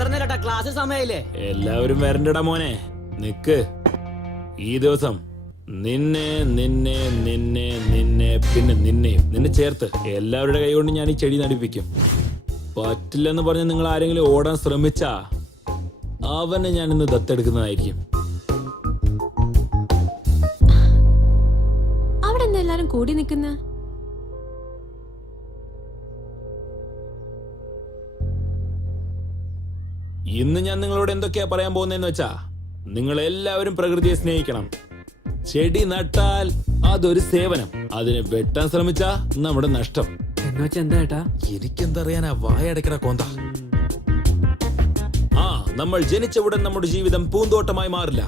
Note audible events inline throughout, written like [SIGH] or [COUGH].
എത്ര നേരട്ടാ ക്ലാസ് സമയമില്ലേ എല്ലാവരും വരണ്ടടാ മോനെ. നിക്ക്. ഈ ദിവസം നിന്നെ നിന്നെ നിന്നെ നിന്നെ പിന്നെ നിന്നെയും നിന്നെ ചേർത്ത് എല്ലാവരുടെ കൈ കൊണ്ട് ഞാൻ ഈ ചെടി നടിപ്പിക്കും. പറ്റില്ലെന്ന് പറഞ്ഞ് നിങ്ങൾ ആരെങ്കിലും ഓടാൻ ശ്രമിച്ചാ അവനെ ഞാൻ ഇന്ന് ദത്തെടുക്കുന്നതായിരിക്കും. അവിടെ എന്തെല്ലാരും കൂടി നിക്കുന്ന ഇന്ന് ഞാൻ നിങ്ങളോട് എന്തൊക്കെയാ പറയാൻ പോകുന്നതെന്ന് വെച്ചാ നിങ്ങൾ എല്ലാവരും പ്രകൃതിയെ സ്നേഹിക്കണം. ചെടി നട്ടാൽ അതൊരു സേവനം. അതിനെ വെട്ടാൻ ശ്രമിച്ച നമ്മുടെ നഷ്ടം. എന്താ എനിക്കെന്തറിയാനാ വായടക്കട കോന്ത. ആ നമ്മൾ ജനിച്ച ഉടൻ നമ്മുടെ ജീവിതം പൂന്തോട്ടമായി മാറില്ല.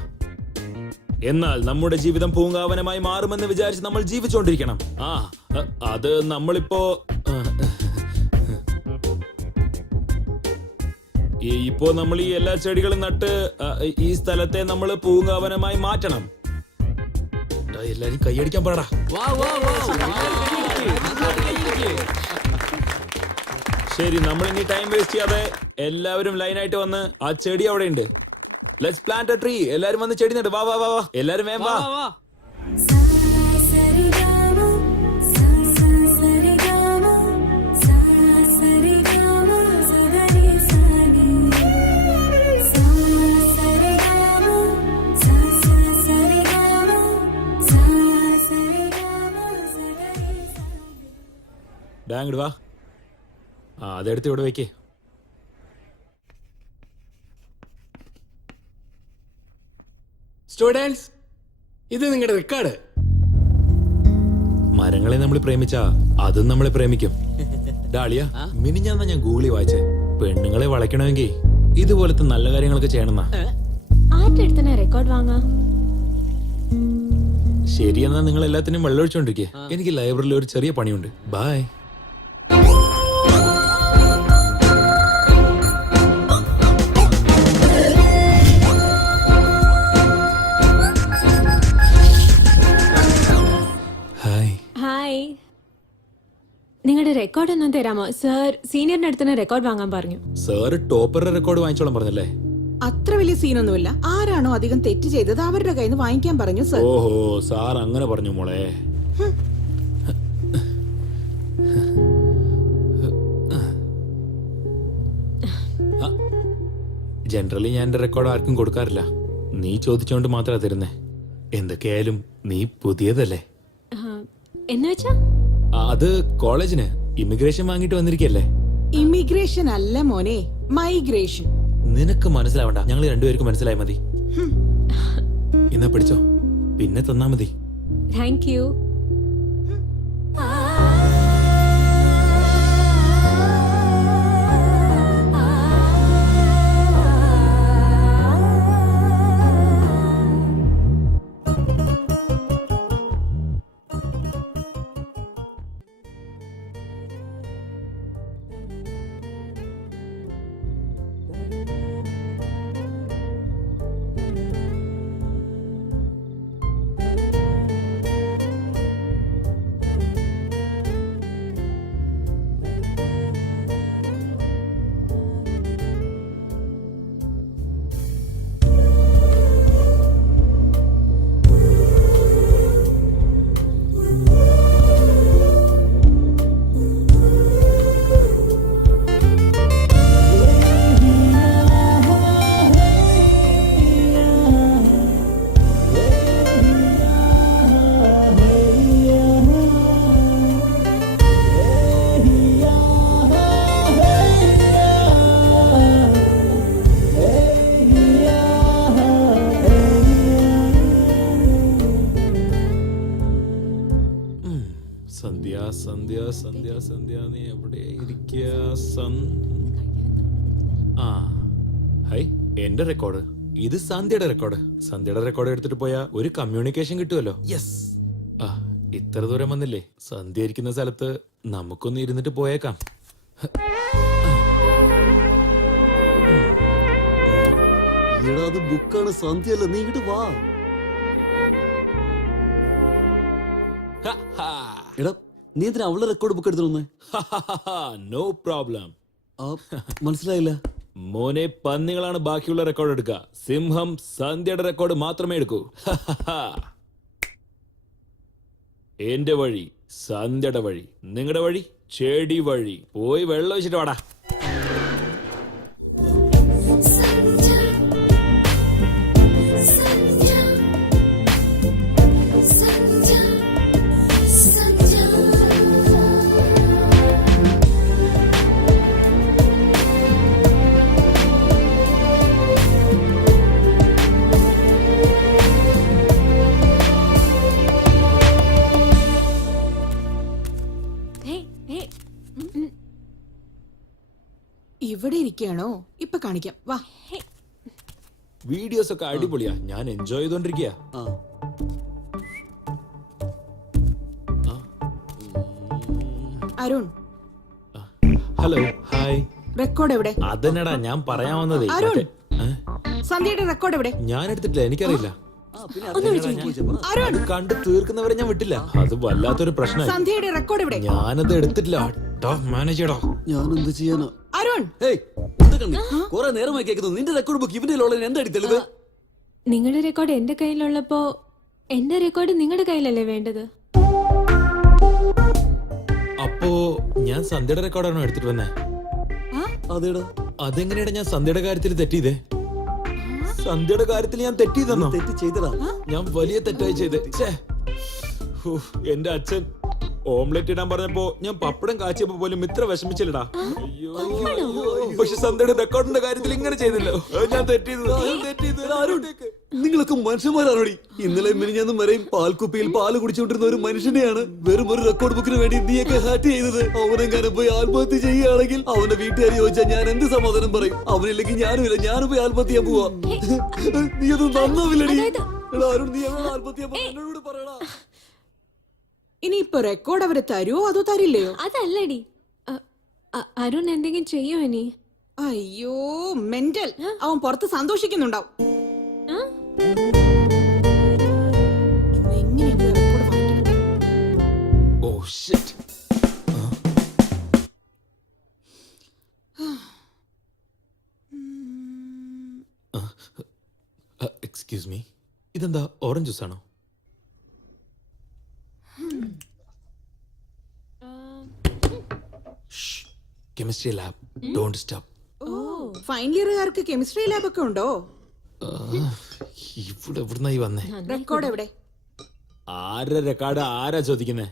എന്നാൽ നമ്മുടെ ജീവിതം പൂങ്കാവനമായി മാറുമെന്ന് വിചാരിച്ച് നമ്മൾ ജീവിച്ചുകൊണ്ടിരിക്കണം ആ അത് നമ്മളിപ്പോ ഇപ്പോ നമ്മൾ ഈ എല്ലാ ചെടികളും നട്ട് ഈ സ്ഥലത്തെ നമ്മൾ പൂങ്കാവനമായി മാറ്റണം. എല്ലാരും കൈയടിക്കാൻ പാടാ. ശരി നമ്മൾ ഇനി ടൈം വേസ്റ്റ് ചെയ്യാതെ എല്ലാവരും ലൈനായിട്ട് വന്ന് ആ ചെടി അവിടെ ഉണ്ട് ലെറ്റ്സ് പ്ലാന്റ് എ ട്രീ എല്ലാരും വന്ന് ചെടി നട്ട്. വാ വാ വാ എല്ലാരും വേം വാ. ഡാങ്ങട് വാ ആ അതെടുത്ത് ഇവിടെ വയ്ക്കേ സ്റ്റുഡൻസ് ഇത് നിങ്ങളുടെ റെക്കോർഡ് മരങ്ങളെ നമ്മൾ പ്രേമിച്ചാ അതും നമ്മളെ പ്രേമിക്കും. [LAUGHS] ഡാളിയ മിനിഞ്ഞാന്ന ഞാൻ ഗൂഗിളി വായിച്ചേ. പെണ്ണുങ്ങളെ വളയ്ക്കണമെങ്കിൽ ഇതുപോലത്തെ നല്ല കാര്യങ്ങളൊക്കെ ചെയ്യണമെന്നാ. റെക്കോർഡ് വാങ്ങാ. ശരിയെന്നാ നിങ്ങൾ എല്ലാത്തിനും വെള്ളമൊഴിച്ചോണ്ടിരിക്കേ എനിക്ക് ലൈബ്രറിയിൽ ഒരു ചെറിയ പണിയുണ്ട്. ബൈ റെക്കോർഡ് ഒന്നും തരാമോ? സർ സീനിയറിന്റെ അടുത്ത് റെക്കോർഡ് വാങ്ങാൻ പറഞ്ഞു. സർ ടോപ്പറുടെ റെക്കോർഡ് വാങ്ങിച്ചോളം പറഞ്ഞല്ലേ? അത്ര വലിയ സീനൊന്നുമില്ല ആരാണോ അധികം തെറ്റ് ചെയ്തത് അവരുടെ കയ്യിൽ നിന്ന് വാങ്ങിക്കാൻ പറഞ്ഞു സർ ഓഹോ സാർ അങ്ങനെ പറഞ്ഞു മോളെ. ജനറലി ഞാൻ എന്റെ റെക്കോർഡ് ആർക്കും കൊടുക്കാറില്ല. നീ ചോദിച്ചോണ്ട് മാത്രമാ തരുന്നേ. എന്തൊക്കെയായാലും നീ പുതിയതല്ലേ? അത് കോളേജിന് ഇമിഗ്രേഷൻ വാങ്ങിട്ട് വന്നിരിക്കല്ലേ? ഇമിഗ്രേഷൻ അല്ല മോനെ മൈഗ്രേഷൻ നിനക്ക് മനസ്സിലാവണ്ട ഞങ്ങൾ രണ്ടുപേർക്കും മനസ്സിലായി മതി. എന്നാ പിടിച്ചോ. പിന്നെ തന്നാ മതി. താങ്ക് യു സന്ധ്യ സന്ധ്യ നീ എവിടെ ഇരിക്കുക ആ. ഹൈ എന്റെ റെക്കോർഡ്. ഇത് സന്ധ്യയുടെ റെക്കോർഡ്. സന്ധ്യയുടെ റെക്കോർഡ് എടുത്തിട്ട് പോയാ ഒരു കമ്മ്യൂണിക്കേഷൻ കിട്ടുമല്ലോ യെസ് ആ ഇത്ര ദൂരം വന്നില്ലേ? സന്ധ്യ ഇരിക്കുന്ന സ്ഥലത്ത് നമുക്കൊന്ന് ഇരുന്നിട്ട് പോയേക്കാം. എടാ അത് ബുക്കാണ്. സന്ധ്യല്ല നീ ഇങ്ങോട്ട് വാ. എടാ നീ എന്തിനാ റെക്കോർഡ് ബുക്ക് എടുത്തു നോ പ്രോബ്ലം മനസ്സിലായില്ല. മോനെ പന്നികളാണ് ബാക്കിയുള്ള റെക്കോർഡ് എടുക്കുക. സിംഹം സന്ധ്യയുടെ റെക്കോർഡ് മാത്രമേ എടുക്കൂ. എന്റെ വഴി സന്ധ്യയുടെ വഴി. നിങ്ങളുടെ വഴി? ചെടി വഴി. പോയി വെള്ളം വെച്ചിട്ട് വാടാ. ഇവിടെ ഇരിക്കുകയാണോ? ഇപ്പൊ കാണിക്കാം. വാ. വീഡിയോസ് ഒക്കെ അടിപൊളിയാ. ഞാൻ എൻജോയ് ചെയ്തോണ്ടിരിക്കുക ആ. അരുൺ. ഹലോ ഹായ് റെക്കോർഡ് എവിടെ? അതെന്നടാ ഞാൻ പറയാൻ വന്നത്. അരുൺ. സന്ധ്യയുടെ റെക്കോർഡ് എവിടെ? ഞാൻ എടുത്തിട്ടില്ല എനിക്കറിയില്ല. കണ്ട് തീർക്കുന്നവരെ ഞാൻ വിട്ടില്ല. അത് വല്ലാത്തൊരു പ്രശ്നം സന്ധ്യയുടെ റെക്കോർഡ് എവിടെ? ഞാനത് എടുത്തിട്ടില്ല. മാനേജ് ചെയ്യടോ ഞാൻ എന്ത് ചെയ്യാനാ? അരുൺ. ഹേയ് എന്താ കണ്ണി കുറെ നേരമായി കേൾക്കുന്നു. നിന്റെ റെക്കോർഡ് ബുക്ക് ഇവന്റെ ഉള്ളത് എന്താ തെളിവ്? നിങ്ങളുടെ റെക്കോർഡ് എന്റെ കയ്യിലുള്ളപ്പോ എന്റെ റെക്കോർഡ് നിങ്ങളുടെ കയ്യിലല്ലേ വേണ്ടത്? അപ്പോ ഞാൻ സന്ധ്യയുടെ റെക്കോർഡാണോ എടുത്തിട്ട് വന്നേ? അതേടാ. അതെങ്ങനെയാണ് ഞാൻ സന്ധ്യയുടെ കാര്യത്തിൽ തെറ്റിയതേ സന്ധ്യയുടെ കാര്യത്തിൽ ഞാൻ തെറ്റിയതെന്നോ തെറ്റ് ചെയ്തടാ. ഞാൻ വലിയ തെറ്റായി ചെയ്തേ. എന്റെ അച്ഛൻ. ഓംലെറ്റ് ഇടാൻ പറഞ്ഞപ്പോ ഞാൻ പപ്പടം കാച്ചിയപ്പോ പോലും ഇത്ര വിഷമിച്ചില്ലടാ. പക്ഷെ സന്ധ്യയുടെ റെക്കോർഡിന്റെ കാര്യത്തിൽ ഇങ്ങനെ ചെയ്തില്ലോ. ഞാൻ തെറ്റിയത് ഞാൻ തെറ്റിയത്. ആരോട്ടേക്ക് നിങ്ങളൊക്കെ മനുഷ്യന്മാരാണോടി? ഇന്നലെ മിനിഞ്ഞാന്നും വരെയും പാൽക്കുപ്പിയിൽ പാൽ കുടിച്ചുകൊണ്ടിരുന്ന ഒരു മനുഷ്യനെയാണ് വെറും ഒരു റെക്കോർഡ് ബുക്കിന് വേണ്ടി നീയൊക്കെ ഹാറ്റ് ചെയ്തത്. അവനെങ്ങാനും പോയി ആത്മഹത്യ ചെയ്യുകയാണെങ്കിൽ അവന്റെ വീട്ടുകാർ ചോദിച്ചാൽ ഞാൻ എന്ത് സമാധാനം പറയും? അവനില്ലെങ്കിൽ ഞാനും ഇല്ല ഞാനും പോയി ആത്മഹത്യ ചെയ്യാൻ പോവാ. നീ അത് നന്നാവില്ലടി. ആരും എടാ, അരുൺ നീ ആത്മഹത്യ? എന്നോട് പറയടാ. ഇനി ഇപ്പൊ റെക്കോർഡ് അവർ തരുമോ അതോ തരില്ലയോ? അതല്ലടി. അ- അ- അരുൺ എന്തെങ്കിലും ചെയ്യോ ഇനി? അയ്യോ മെന്റൽ അവൻ പുറത്ത് സന്തോഷിക്കുന്നുണ്ടാവും. ആ? ഇന്ന് എങ്ങനെയെങ്കിലും റെക്കോർഡ് വാങ്ങിക്കണം ഓ ഷിറ്റ് എക്സ്ക്യൂസ് മീ ഇതെന്താ ഓറഞ്ച് ജ്യൂസ് ആണോ? Chemistry lab don't stop final ഇയറുകാർക്ക് chemistry lab ഒക്കെ ഉണ്ടോ? ഇവിടെ എവിടുന്നായി വന്നേ? റെക്കോർഡ് എവിടെ? ആരുടെ റെക്കോർഡ് ആരാ ചോദിക്കുന്നേ?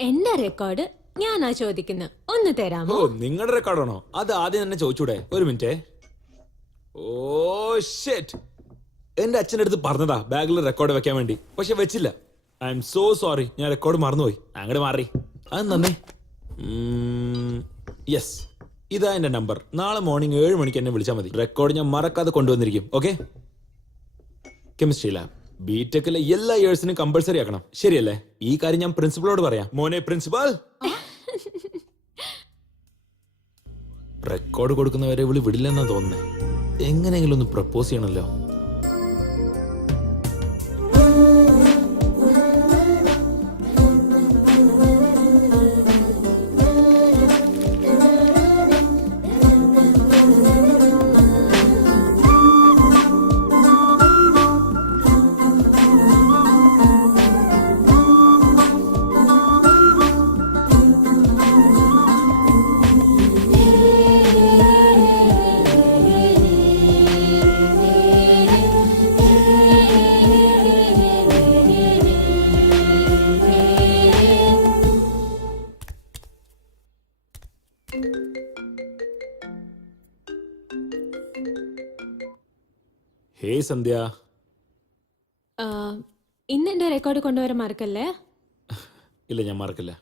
എന്റെ റെക്കോർഡ് ഞാനാ ചോദിക്കുന്നത് ഒന്ന് തരാമോ? ഓ നിങ്ങളുടെ റെക്കോർഡാണോ അത് ആദ്യം തന്നെ ചോദിച്ചൂടെ. ഒരു മിനിറ്റ്. ഓ ഷെറ്റ് എന്റെ അച്ഛന്റെ അടുത്ത് പറഞ്ഞതാ ബാഗിൽ റെക്കോർഡ് വെക്കാൻ വേണ്ടി. പക്ഷെ വെച്ചില്ല. ഐ എം സോ സോറി ഞാൻ റെക്കോർഡ് മറന്നുപോയി. അങ്ങോട്ട് മാറി. അത് നന്നേ യെസ് ഇതാ എന്റെ നമ്പർ. നാളെ മോർണിംഗ് ഏഴ് മണിക്ക് എന്നെ വിളിച്ചാൽ മതി. റെക്കോർഡ് ഞാൻ മറക്കാതെ കൊണ്ടുവന്നിരിക്കും. ഓക്കെ കെമിസ്ട്രി ലാബ് ബിടെക്കിലെ എല്ലാ ഇയേഴ്സിനും കമ്പൾസറി ആക്കണം. ശരിയല്ലേ? ഈ കാര്യം ഞാൻ പ്രിൻസിപ്പളോട് പറയാം. മോനെ പ്രിൻസിപ്പൽ റെക്കോർഡ് കൊടുക്കുന്നവരെ വിളി വിടില്ലെന്നാ തോന്നുന്നേ. എങ്ങനെയെങ്കിലും ഒന്ന് പ്രപ്പോസ് ചെയ്യണമല്ലോ ഹേ സന്ധ്യ? ആ, ഇന്ന് എന്റെ റെക്കോർഡ് കൊണ്ടുവരാൻ മറക്കല്ലേ? ഇല്ല ഞാൻ മറക്കില്ല.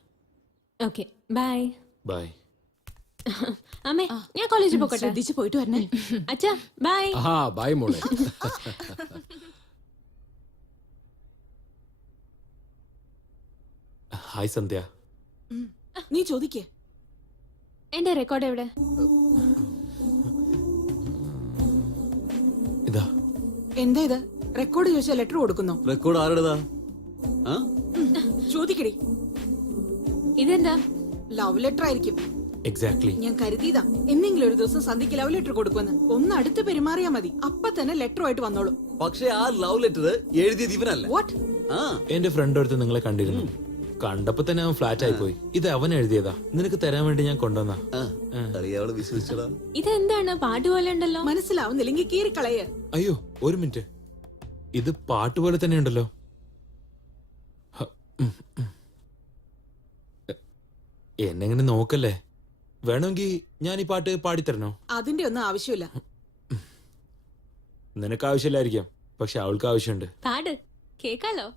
ഓക്കെ ബൈ ബൈ അമ്മേ ഞാൻ കോളേജിൽ പോകട്ടെ ശ്രദ്ധിച്ചു പോയിട്ട് വരണേ. അച്ഛാ ബൈ ആ ബൈ മോളെ. ഹായ് സന്ധ്യ. നീ ചോദിക്കേ. എന്റെ റെക്കോർഡ് എവിടെ? എന്താ ഇത് റെക്കോർഡ് ചോദിച്ചാൽ ലെറ്റർ കൊടുക്കുന്നു? റെക്കോർഡ് ആരുടേതാ? ആ? ചോദിക്കടി. ഇതെന്താ? ലവ് ലെറ്റർ ആയിരിക്കും. എക്സാക്ട്ലി ഞാൻ കരുതിയതാ. എന്നെങ്കിലും ഒരു ദിവസം സന്ധിക്ക് ലവ് ലെറ്റർ കൊടുക്കുമെന്ന്. ഒന്ന് അടുത്ത് പെരുമാറിയാ മതി. അപ്പൊ തന്നെ ലെറ്ററുമായിട്ട് വന്നോളൂ. പക്ഷേ ആ ലവ് ലെറ്റർ എഴുതിയത് ഇവനല്ല. വാട്ട് ആ. എന്റെ ഫ്രണ്ട് അടുത്ത് നിങ്ങളെ കണ്ടിരുന്നു. കണ്ടപ്പോ തന്നെ അവൻ ഫ്ലാറ്റ് ആയി പോയി. ഇത് അവൻ എഴുതിയതാ. നിനക്ക് തരാൻ വേണ്ടി ഞാൻ കൊണ്ടുവന്നാ. അറിയാവൾ അറിയാവളെ വിശ്വസിച്ചടാ ഇതെന്താണ്? പാട്ട് പോലെ ഉണ്ടല്ലോ. മനസ്സിലാവുന്നില്ലെങ്കിൽ കീറിക്കളയ. അയ്യോ ഒരു മിനിറ്റ്. ഇത് പാട്ട് പോലെ തന്നെ ഉണ്ടല്ലോ. എന്നെങ്ങനെ നോക്കല്ലേ? വേണമെങ്കിൽ ഞാൻ ഈ പാട്ട് പാടിത്തരണോ? അതിന്റെ ഒന്നും ആവശ്യമില്ല. നിനക്ക് ആവശ്യമില്ലായിരിക്കാം പക്ഷെ അവൾക്ക് ആവശ്യമുണ്ട്. പാട്. കേക്കാലോ?